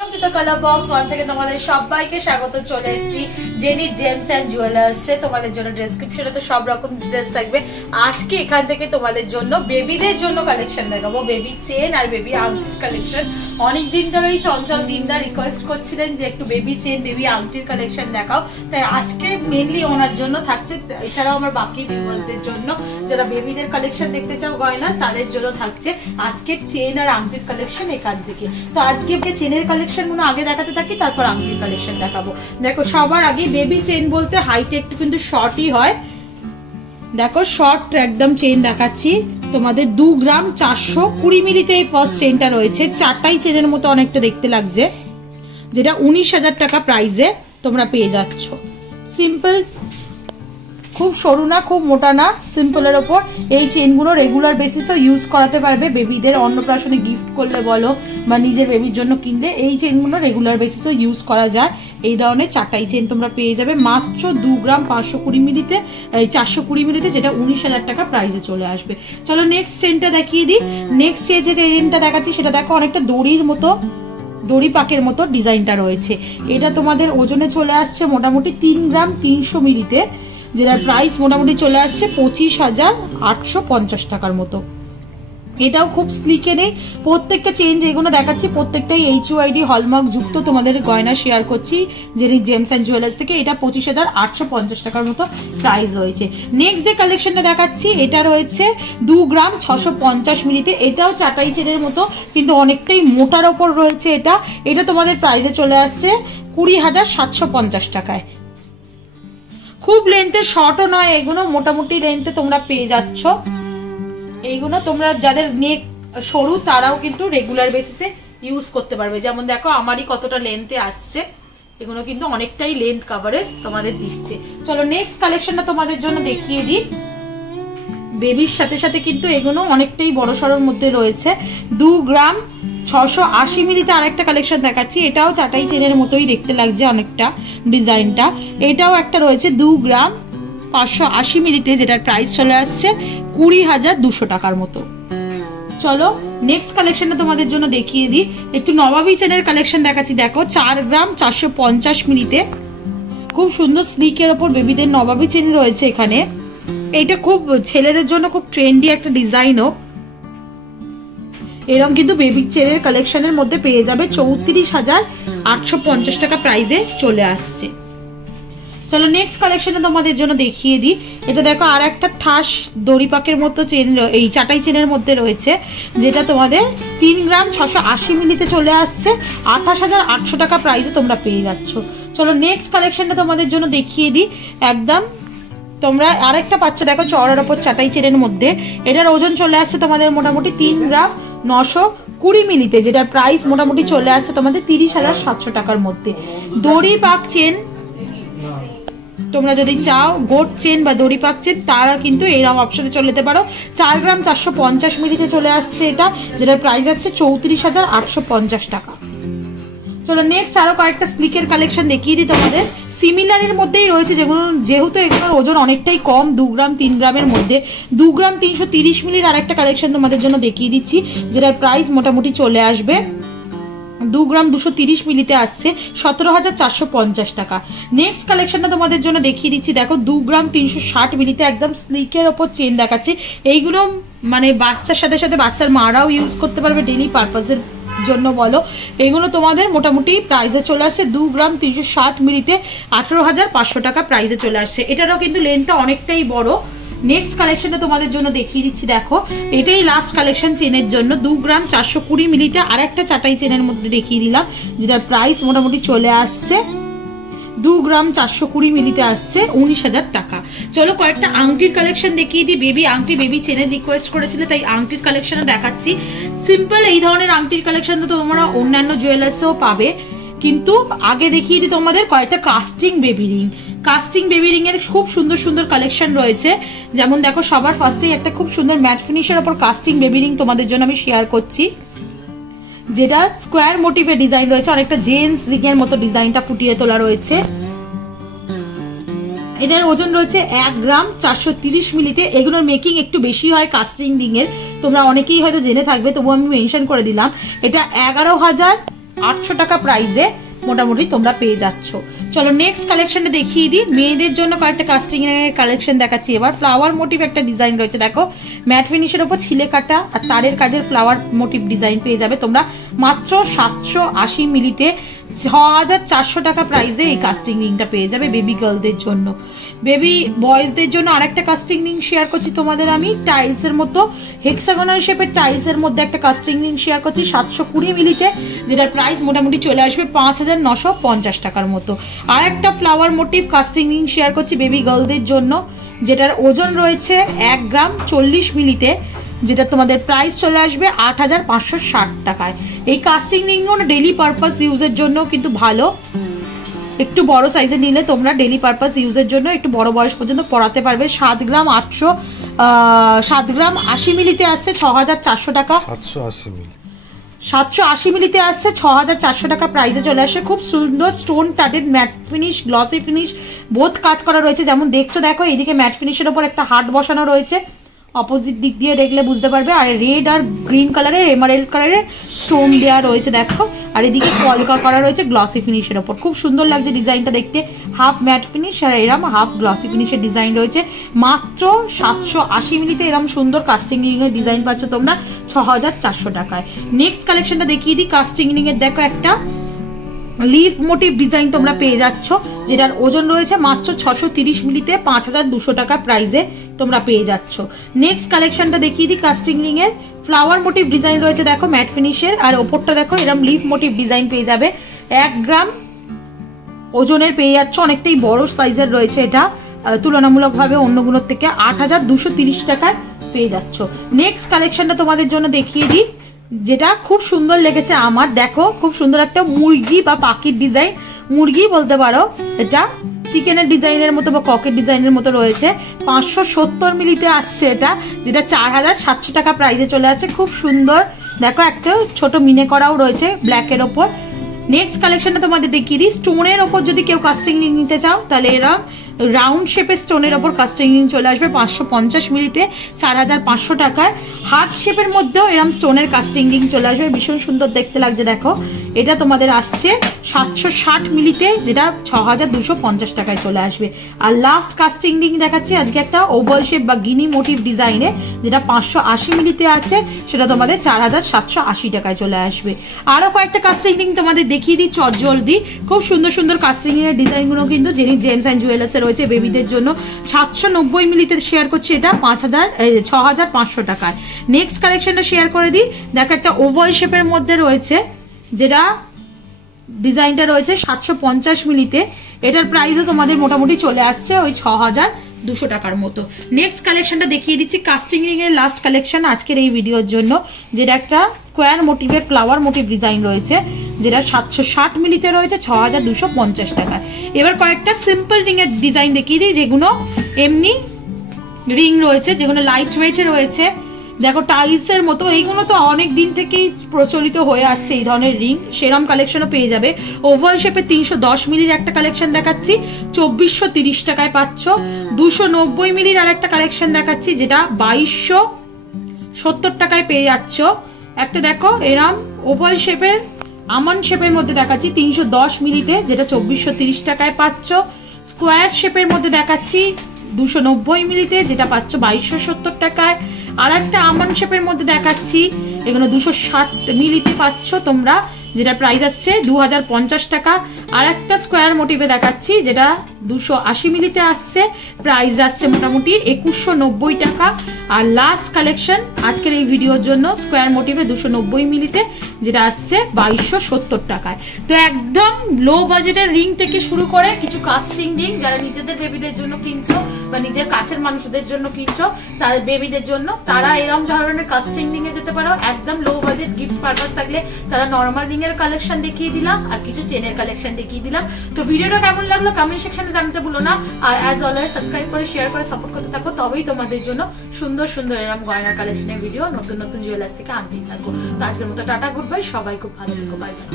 তোমাদের সবাইকে স্বাগত। চলে এসেছি জেনি জেমস এন্ড জুয়েলার্স এ। তোমাদের জন্য ডেসক্রিপশনে তো সব রকম ডিটেইলস থাকবে। আজকে এখান থেকে তোমাদের জন্য বেবিদের জন্য কালেকশন দেখাবো, বেবি চেন আর বেবি আংটির কালেকশন। অনেকদিন ধরেই চঞ্চল দিনদা রিকোয়েস্ট করছিলেন যে একটু বেবি চেন বেবি আংটির কালেকশন দেখাও, তাই আজকে মেনলি ওনার জন্য থাকছে। এছাড়াও আমার বাকি ভিউয়ার্সদের জন্য যারা বেবিদের কালেকশন দেখতে চাও গয়না, তাদের জন্য থাকছে আজকে চেন আর আংটির কালেকশন এখান থেকে। তো আজকে চেনের কালেকশন গুলো আগে দেখাতে থাকি, তারপর আংটির কালেকশন দেখাবো। দেখো সবার আগে বেবি চেন বলতে হাইট একটু কিন্তু শর্টই হয়। দেখো শর্ট একদম চেন দেখাচ্ছি তোমাদের 2 গ্রাম 420 মিলিতে এই ফার্স্ট চেনটা রয়েছে। চারটাই চেনের মতো অনেকটা দেখতে লাগছে, যেটা 19,000 টাকা প্রাইসে তোমরা পেয়ে যাচ্ছ। সিম্পল, খুব সরু না খুব মোটা না, সিম্পলের ওপর এই চেনগুলো রেগুলার বেসিসও ইউজ করাতে পারবে। বেবিদের অন্নপ্রাশনে গিফট করলে বলো বা নিজের বেবির জন্য কিনলে এই চেনগুলো রেগুলার বেসিসও ইউজ করা যায়। এই ধরনের চারটাই চেন তোমরা পেয়ে যাবে মাত্র 2 গ্রাম 520 মিলিতে, 420 মিলিতে, যেটা 19,000 টাকা প্রাইসে চলে আসবে। চলো নেক্সট চেনটা দেখিয়ে দিই। নেক্সট যে চেনটা দেখাচ্ছি সেটা দেখো অনেকটা দড়ির মতো, দড়ি পাকের মতো ডিজাইনটা রয়েছে। এটা তোমাদের ওজনে চলে আসছে মোটামুটি 3 গ্রাম 300 মিলিতে, যেটার প্রাইস মোটামুটি চলে আসছে 25,850 টাকার মতো। এটাও খুব স্লিকে নেই। প্রত্যেকটা চেন যেগুলো দেখাচ্ছি প্রত্যেকটাই HUID হলমার্ক যুক্ত তোমাদের গয়না শেয়ার করছি জেনি জেমস এন্ড জুয়েলার্স থেকে। এটা 25,850 টাকার মতো প্রাইস রয়েছে। নেক্সট যে কালেকশনটা দেখাচ্ছি এটা রয়েছে 2 গ্রাম 650 মিলিতে। এটাও চাটাই চেনের মতো কিন্তু অনেকটাই মোটার ওপর রয়েছে। এটা তোমাদের প্রাইসে চলে আসছে 20,750 টাকায়। খুব লেন্থে শর্টও নয়, এগুলো মোটামুটি লেন্থে তোমরা পেয়ে যাচ্ছ। এইগুলো তোমরা যাদের নেক সরু তারাও কিন্তু রেগুলার বেসিসে ইউজ করতে পারবে। যেমন দেখো আমারই কতটা লেন্থে আসছে, এগুলো কিন্তু অনেকটাই লেন্থ কভারেজ তোমাদের দিচ্ছে। চলো নেক্সট কালেকশনটা তোমাদের জন্য দেখিয়ে দিই। বেবির সাথে সাথে কিন্তু এগুলো অনেকটাই বড় সড়োর মধ্যে রয়েছে। 2 গ্রাম 680 মিলিতে আরেকটা কালেকশন দেখাচ্ছি। এটাও চাটাই চেনের মতোই দেখতে লাগছে অনেকটা ডিজাইনটা। এটাও একটা রয়েছে 2 গ্রাম 580 মিলিতে, যেটার প্রাইস চলে আসছে 20,200 টাকার মতো। চলো নেক্সট কালেকশনটা তোমাদের জন্য দেখিয়ে দিই। একটু নবাবী চেনের কালেকশন দেখাচ্ছি। দেখো 4 গ্রাম 450 মিলিতে খুব সুন্দর স্লিকের ওপর বেবিদের নবাবী চেন রয়েছে এখানে। এটা খুব ছেলেদের জন্য খুব ট্রেন্ডি একটা ডিজাইনও। এরকম কিন্তু বেবি চেনের কালেকশনের মধ্যে পেয়ে যাবে 34,850 টাকা প্রাইসে চলে আসছে। চলো নেক্সট কালেকশনটা তোমাদের জন্য দেখিয়ে দিই। এটা দেখো আর একটা ঠাস দড়িপাকের মতো চেন এই চাটাই চেনের মধ্যে রয়েছে, যেটা তোমাদের 3 গ্রাম 680 মিলিতে চলে আসছে 28,800 টাকা প্রাইসে তোমরা পেয়ে যাচ্ছ। চলো নেক্সট কালেকশনটা তোমাদের জন্য দেখিয়ে দিই। একদম তোমরা আরেকটা পাচ্ছ দেখো চওড়ার ওপর চাটাই চেনের মধ্যে। এটার ওজন চলে আসছে তোমাদের মোটামুটি 3 গ্রাম 920 মিলিতে, যেটার প্রাইস মোটামুটি চলে আসছে তোমাদের 30,700 টাকার মধ্যে। দড়ি পাক চেন তোমরা যদি চাও, গোট চেন বা দড়ি পাক চেন, তারা কিন্তু এইরকম অপশনে চলে যেতে পারো। 4 গ্রাম 450 মিলিতে চলে আসছে এটা, যেটার প্রাইস আসছে 34,850 টাকা। চলো নেক্সট আরো কয়েকটা স্লিকের কালেকশন দেখিয়ে দিই তোমাদের। সিমিলারের মধ্যেই রয়েছে যেগুলো, যেহেতু এগুলোর ওজন অনেকটাই কম, 2 গ্রাম 3 গ্রামের মধ্যে। 2 গ্রাম 330 মিলির আর একটা কালেকশন তোমাদের জন্য দেখিয়ে দিচ্ছি, যেটার প্রাইস মোটামুটি চলে আসবে 2 গ্রাম 230 মিলিতে আসছে 17,450 টাকা। নেক্সট কালেকশনটা তোমাদের জন্য দেখিয়ে দিচ্ছি। দেখো 2 গ্রাম 360 মিলিতে একদম স্লিকের ওপর চেন দেখাচ্ছি। এইগুলো মানে বাচ্চার সাথে সাথে বাচ্চার মারাও ইউজ করতে পারবে ডেইলি পারপাসের জন্য বলো। এগুলো তোমাদের মোটামুটি প্রাইসে চলে আসছে 2 গ্রাম 360 মিলিতে 18,500 টাকা প্রাইসে চলে আসছে। এটারও কিন্তু লেন্থটা অনেকটাই বড়। নেক্সট কালেকশনটা তোমাদের জন্য দেখিয়ে দিচ্ছি। দেখো এটাই লাস্ট কালেকশন চেনের জন্য। 2 গ্রাম 420 মিলিতে আর একটা চাটাই চেনের মধ্যে দেখিয়ে দিলাম, যেটার প্রাইস মোটামুটি চলে আসছে 2 গ্রাম 420 মিলিতে আসছে 19,000 টাকা। চলো কয়েকটা আংটির কালেকশন দেখিয়ে দিই। বেবি আংটি, বেবি চেনের রিকোয়েস্ট করেছিল তাই আংটির কালেকশন দেখাচ্ছি। সিম্পল এই ধরনের আংটির কালেকশন তো তোমরা অন্যান্য জুয়েলার্সেও পাবে, কিন্তু আগে দেখিয়ে দিই তোমাদের কয়েকটা casting baby ring. Casting baby ring এর খুব সুন্দর সুন্দর কালেকশন রয়েছে। যেমন দেখো সবার ফার্স্টেই একটা খুব সুন্দর ম্যাট ফিনিশের ওপর কাস্টিং বেবি রিং তোমাদের জন্য আমি শেয়ার করছি, যেটা স্কোয়ার মোটিভের ডিজাইন রয়েছে, অনেকটা জেন্টস রিং এর মতো ডিজাইনটা ফুটিয়ে তোলা রয়েছে। এটার ওজন রয়েছে 1 গ্রাম 430 মিলিতে। এগুলোর মেকিং একটু বেশি হয় কাস্টিং রিং এর, তোমরা অনেকেই হয়তো জেনে থাকবে, তবু আমি মেনশন করে দিলাম। এটা 11,000 800 টাকা প্রাইসে মোটামুটি তোমরা পেয়ে যাচ্ছ। চলো নেক্সট কালেকশনটা দেখিয়ে দিই। মেয়েদের জন্য কয়েকটা কাস্টিং এর কালেকশন দেখাচ্ছি। এবার ফ্লাওয়ার মোটিভ একটা ডিজাইন রয়েছে, দেখো ম্যাট ফিনিশের উপর ছিলে কাটা আর তারের কাজের ফ্লাওয়ার মোটিভ ডিজাইন পেয়ে যাবে তোমরা মাত্র 780 মিলিতে 6400 টাকা প্রাইসে এই কাস্টিং রিংটা পেয়ে যাবে বেবি গার্লদের জন্য। বেবি বয়েজদের জন্য আরেকটা কাস্টিং রিং শেয়ার করছি তোমাদের আমি, টাইলস এর মতো হেক্সাগোনাল শেপের টাইলস এর মধ্যে একটা কাস্টিং রিং শেয়ার করছি 720 মিলিতে, যেটার প্রাইস মোটামুটি চলে আসবে 5950 টাকার মতো। আর একটা flower motive casting ring share করছি বেবি গার্লদের জন্য, যেটার ওজন রয়েছে 1 গ্রাম 40 মিলিতে, যেটা তোমাদের প্রাইস চলে আসবে 8560 টাকায়। এই কাস্টিং রিং ডেইলি পারপাস ইউজের জন্য কিন্তু ভালো, একটু বড় সাইজে নিলে তোমরা ডেইলি পারপাস ইউজের জন্য একটু বড় বয়স পর্যন্ত পরাতে পারবে। 7 গ্রাম 80 মিলিতে আসছে 6400 টাকা, 780 মিলিতে আসছে 6400 টাকা প্রাইসে চলে আসে। খুব সুন্দর stone studded matte finish glossy finish both কাজ করা রয়েছে, যেমন দেখছো দেখো এইদিকে ম্যাট ফিনিশের উপর একটা হার্ট বসানো রয়েছে, অপোজিট দিক দিয়ে দেখলে বুঝতে পারবে। আর রেড আর গ্রিন কালারের এমারেল্ড কালারের স্টোন দেওয়া রয়েছে দেখো, আর এদিকে কলকা করা রয়েছে গ্লসি ফিনিশের উপর। খুব সুন্দর লাগছে ডিজাইনটা দেখতে, হাফ ম্যাট ফিনিশ আর এরম হাফ গ্লসি ফিনিশের ডিজাইন রয়েছে। মাত্র 780 মিলিতে এরম সুন্দর কাস্টিং রিং এর ডিজাইন পাচ্ছ তোমরা 6400 টাকায়। নেক্সট কালেকশনটা দেখিয়ে দিই। কাস্টিং রিং এর দেখো একটা লিফ মোটিভ ডিজাইন তোমরা পেয়ে যাচ্ছ, যেটার ওজন রয়েছে মাত্র 630 মিলিতে 5200 টাকা প্রাইসে তোমরা পেয়ে যাচ্ছ। নেক্সট কালেকশনটা দেখিয়ে দিই। কাস্টিং রিং এর ফ্লাওয়ার মোটিভ ডিজাইন রয়েছে দেখো ম্যাট ফিনিশের, আর ওপরটা দেখো এরকম লিফ মোটিভ ডিজাইন পেয়ে যাবে। 1 গ্রাম ওজনের পেয়ে যাচ্ছ, অনেকটাই বড় সাইজের রয়েছে এটা তুলনামূলকভাবে অন্যগুলোর থেকে। 8230 টাকায় পেয়ে যাচ্ছ। নেক্সট কালেকশনটা তোমাদের জন্য দেখিয়ে দিই, যেটা খুব সুন্দর লেগেছে আমার। দেখো খুব সুন্দর একটা মুরগি বা পাখির ডিজাইন, মুরগি বলতে পারো, এটা চিকেনের ডিজাইনের মতো বা ককের ডিজাইনের মতো রয়েছে। 570 মিলিতে আসছে এটা, যেটা 4700 টাকা প্রাইসে চলে আসছে। খুব সুন্দর দেখো একটা ছোট মিনে করাও রয়েছে ব্ল্যাকের ওপর। নেক্সট কালেকশনটা তোমাদের দেখিয়ে দিই। স্টোনের ওপর যদি কেউ কাস্টিং রিং নিতে চাও তাহলে এরা রাউন্ড শেপের স্টোনের ওপর কাস্টিং রিং চলে আসবে 550 মিলিতে 4500 টাকায়। হার্ট শেপের মধ্যেও এরকম স্টোনের কাস্টিং রিং চলে আসবে, ভীষণ সুন্দর দেখতে লাগছে দেখো। এটা তোমাদের আসছে 760 মিলিতে, যেটা 6250 টাকায় চলে আসবে। আর লাস্ট কাস্টিং রিং দেখাচ্ছি আজকে একটা ওভাল শেপ বা গিনি মোটিভ ডিজাইনে, যেটা 580 মিলিতে আছে, সেটা তোমাদের 4780 টাকায় চলে আসবে। আরো কয়েকটা কাস্টিং রিং তোমাদের দেখিয়ে দিই চটজলদি। খুব সুন্দর সুন্দর কাস্টিং এর ডিজাইন গুলো কিন্তু জেনি জেমস এন্ড জুয়েলার্স এর রয়েছে বেবিদের জন্য। 790 মিলিতে শেয়ার করছি এটা 6500 টাকায়। নেক্সট কালেকশনটা শেয়ার করে দিই। দেখো একটা ওভাল শেপের মধ্যে রয়েছে, যেটা ডিজাইনটা রয়েছে 750 মিলিতে, এটার প্রাইসও তোমাদের মোটামুটি চলে আসছে ওই 6200 টাকার মতো। নেক্সট কালেকশনটা দেখিয়ে দিচ্ছি কাস্টিং রিং এর লাস্ট কালেকশন আজকের এই ভিডিওর জন্য, যেটা একটা স্কোয়ার মোটিভের ফ্লাওয়ার মোটিভ ডিজাইন রয়েছে, যেটা 760 মিলিতে রয়েছে 6250 টাকায়। এবার কয়েকটা সিম্পল রিং এর ডিজাইন দেখিয়ে দিই, যেগুলো এমনি রিং রয়েছে, যেগুলো লাইট ওয়েটে রয়েছে। দেখো টাইলস এর মতো, এইগুলো তো অনেক দিন থেকেই প্রচলিত হয়ে আসছে এই ধরনের রিং, সেরম কালেকশনও পেয়ে যাবে। ওভাল শেপে 310 মিলির একটা কালেকশন দেখাচ্ছি 2430 টাকায় পাচ্ছ। 290 মিলির আর একটা কালেকশন দেখাচ্ছি, যেটা 2270 টাকায় পেয়ে যাচ্ছ। একটা দেখো এরম ওভাল শেপের আমন্ড শেপের মধ্যে দেখাচ্ছি 310 মিলিতে, যেটা 2430 টাকায় পাচ্ছ। স্কোয়ার শেপের মধ্যে দেখাচ্ছি 290 মিলিতে, যেটা পাচ্ছ 2270 টাকায়। আর একটা আমন্ড শেপের মধ্যে দেখাচ্ছি, এগুলো 260 মিলিতে পাচ্ছ তোমরা, যেটা প্রাইস আসছে 2050 টাকা। আর একটা স্কোয়ার মোটিভে দেখাচ্ছি, যেটা 280 মিলিতে আসছে, প্রাইস আসছে মোটামুটি 2190 টাকা। আর লাস্ট কালেকশন আজকের এই ভিডিওর জন্য স্কোয়ার মোটিভে 290 মিলিতে, যেটা আসছে 2270 টাকায়। তো একদম লো বাজেটের রিং থেকে শুরু করে কিছু কাস্টিং রিং যারা নিজেদের বেবিদের জন্য কিনছো বা নিজের কাছের মানুষদের জন্য কিনছো, তাদের বেবিদের জন্য, তারা এরকম ধরনের কাস্টিং রিং এ যেতে পারো। একদম লো বাজেট গিফট পারপাস থাকলে তারা নর্মাল রিং এর কালেকশন দেখিয়ে দিলাম আর কিছু চেনের কালেকশন দেখিয়ে দিলাম। তো ভিডিওটা কেমন লাগলো কমেন্ট সেকশনে জানাতে ভুলো না। আর অ্যাজ অলওয়েজ সাবস্ক্রাইব করে শেয়ার করে সাপোর্ট করতে থাকো, তবেই তোমাদের জন্য সুন্দর সুন্দর এরকম গয়নার কালেকশনের ভিডিও নতুন নতুন জুয়েলার্স থেকে আনতেই থাকো। তো আজকের মতো টাটা, গুড বাই, সবাই খুব ভালো থেকো, বাই বাই।